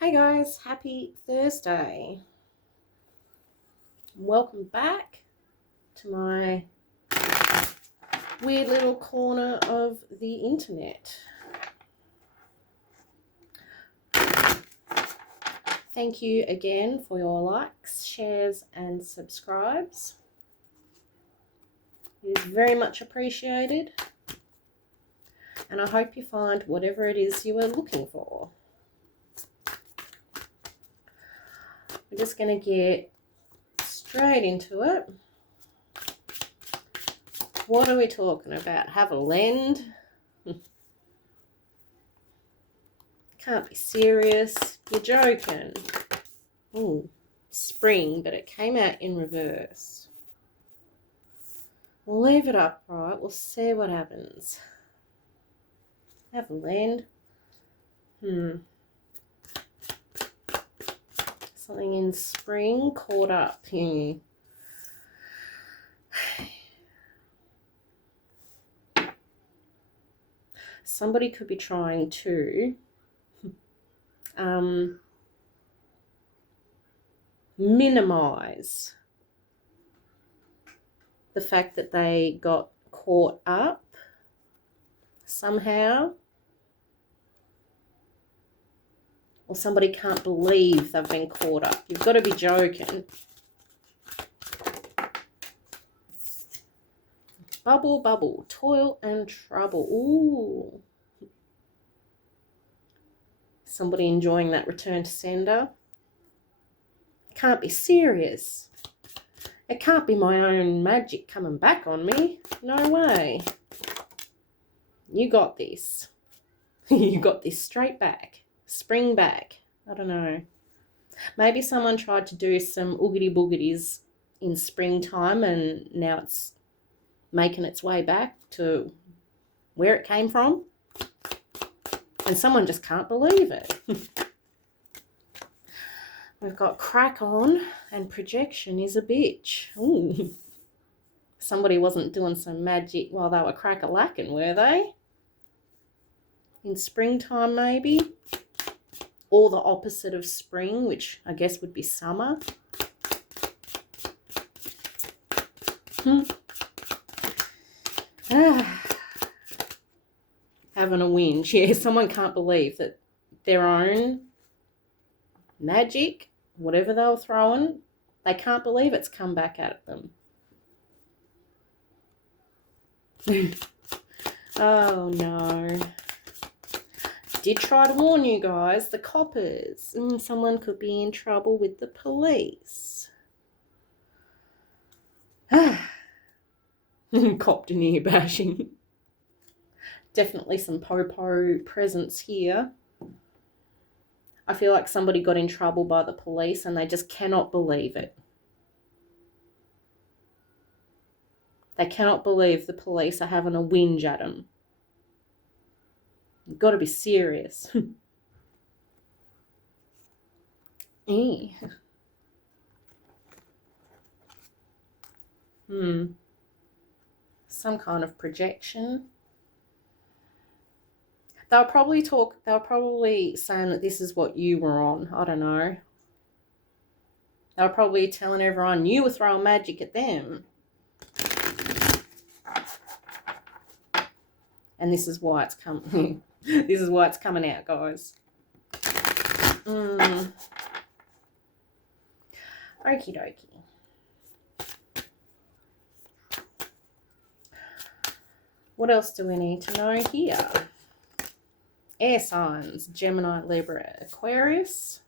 Hey guys, happy Thursday. Welcome back to my weird little corner of the internet. Thank you again for your likes, shares, and subscribes. It is very much appreciated. And I hope you find whatever it is you are looking for. We're just going to get straight into it. What are we talking about? Have a lend? Can't be serious. You're joking. Ooh, spring, but it came out in reverse. We'll leave it upright. We'll see what happens. Have a land. Something in spring caught up here. Somebody could be trying to minimize the fact that they got caught up somehow, or somebody can't believe they've been caught up. You've got to be joking. Bubble, bubble, toil and trouble. Ooh. Somebody enjoying that return to sender. Can't be serious. It can't be my own magic coming back on me. No way. You got this. You got this straight back. Spring back. I don't know. Maybe someone tried to do some oogity boogities in springtime and now it's making its way back to where it came from. And someone just can't believe it. We've got crack on and projection is a bitch. Ooh. Somebody wasn't doing some magic while they were crack-a-lacking, were they? In springtime, maybe? Or the opposite of spring, which I guess would be summer. Having a whinge. Yeah, someone can't believe that their own magic, whatever they were throwing, they can't believe it's come back at them. Oh no. Did try to warn you guys, the coppers. Someone could be in trouble with the police. Copped in ear bashing. Definitely some po-po presence here. I feel like somebody got in trouble by the police and they just cannot believe it. They cannot believe the police are having a whinge at them. You've got to be serious. Some kind of projection. They'll probably saying that this is what you were on. I don't know. They're probably telling everyone you were throwing magic at them. And this is why it's coming. This is why it's coming out, guys. Okie dokie. What else do we need to know here? Air signs, Gemini, Libra, Aquarius.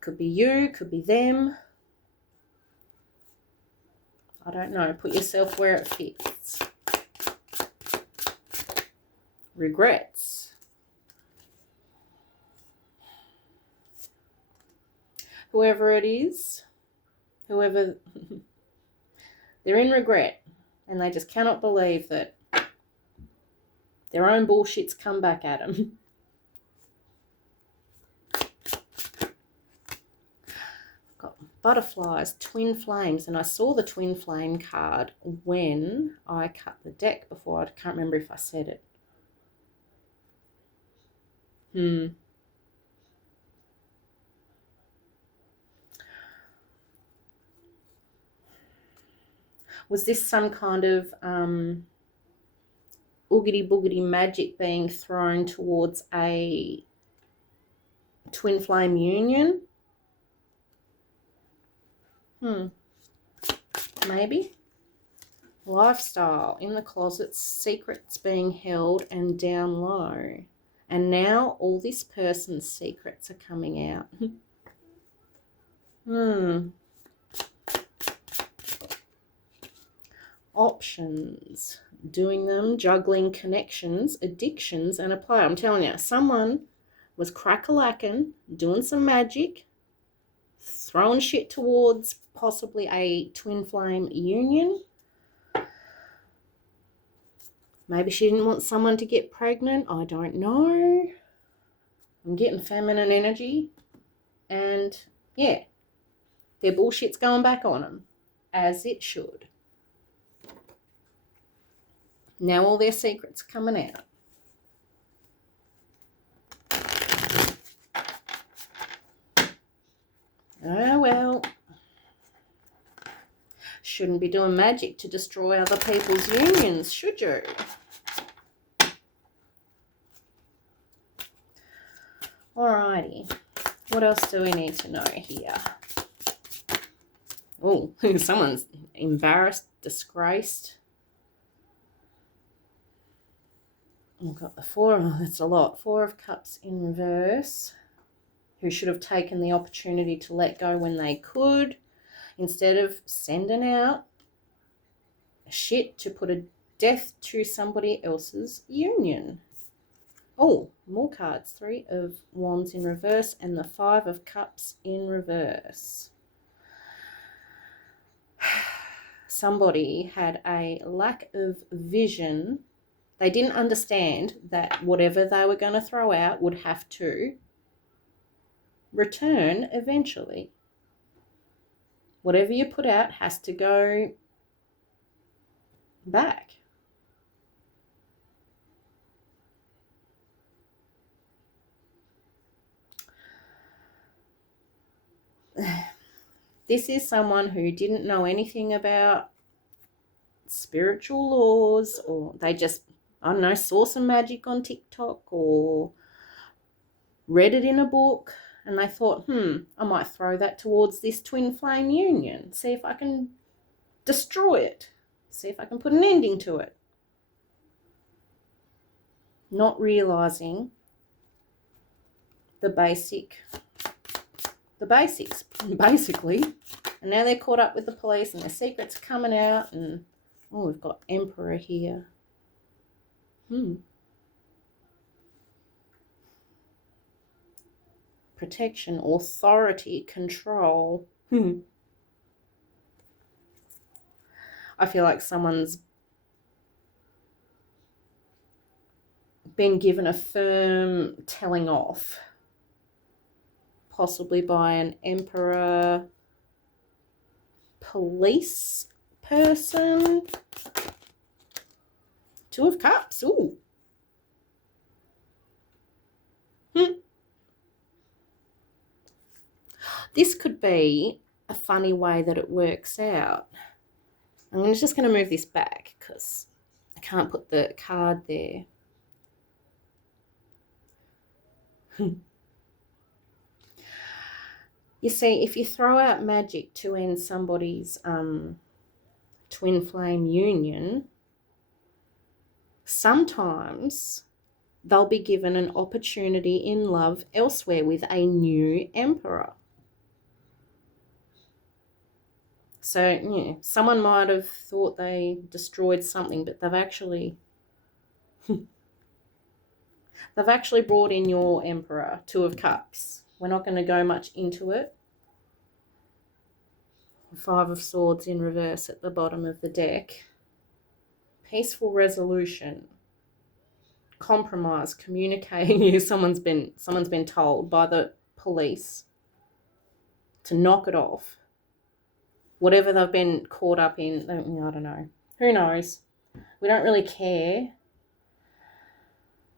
Could be you, could be them. I don't know. Put yourself where it fits. Regrets. Whoever it is, they're in regret and they just cannot believe that their own bullshit's come back at them. Got butterflies, twin flames, and I saw the twin flame card when I cut the deck before. I can't remember if I said it. Was this some kind of oogity boogity magic being thrown towards a twin flame union? Maybe. Lifestyle, in the closet, secrets being held and down low. And now all this person's secrets are coming out. Options. Doing them, juggling connections, addictions, and a play. I'm telling you, someone was crack-a-lacking, doing some magic, throwing shit towards possibly a twin flame union. Maybe she didn't want someone to get pregnant. I don't know. I'm getting feminine energy. And yeah, their bullshit's going back on them, as it should. Now all their secrets are coming out. Oh well. Shouldn't be doing magic to destroy other people's unions, should you? Alrighty. What else do we need to know here? Oh, someone's embarrassed, disgraced. We've got the Four. Oh, that's a lot. Four of Cups in reverse. Who should have taken the opportunity to let go when they could, instead of sending out shit to put a death to somebody else's union. Oh, more cards. Three of Wands in reverse and the Five of Cups in reverse. Somebody had a lack of vision. They didn't understand that whatever they were going to throw out would have to return eventually. Whatever you put out has to go back. This is someone who didn't know anything about spiritual laws, or they just, I don't know, saw some magic on TikTok or read it in a book, and they thought, I might throw that towards this twin flame union, see if I can destroy it, see if I can put an ending to it. Not realising the basics, basically. And now they're caught up with the police and their secrets are coming out. And, oh, we've got Emperor here. Protection, authority, control. I feel like someone's been given a firm telling off, possibly by an Emperor police person. Two of Cups. Ooh. This could be a funny way that it works out. I'm just going to move this back because I can't put the card there. You see, if you throw out magic to end somebody's twin flame union, sometimes they'll be given an opportunity in love elsewhere with a new emperor. So, yeah, someone might have thought they destroyed something, but they've actually brought in your emperor. Two of Cups. We're not going to go much into it. Five of Swords in reverse at the bottom of the deck. Peaceful resolution. Compromise, communicating. Someone's been told by the police to knock it off. Whatever they've been caught up in, I don't know. Who knows? We don't really care.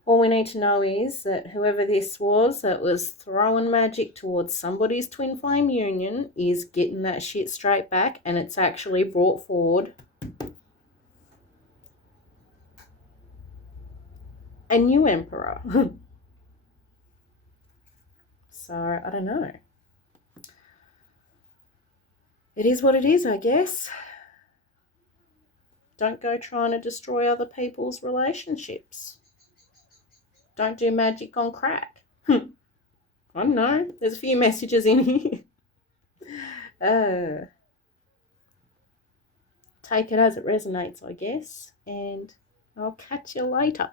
All we need to know is that whoever this was that was throwing magic towards somebody's twin flame union is getting that shit straight back, and it's actually brought forward a new emperor. So, I don't know. It is what it is, I guess. Don't go trying to destroy other people's relationships. Don't do magic on crack. I don't know. There's a few messages in here. Take it as it resonates, I guess. And I'll catch you later.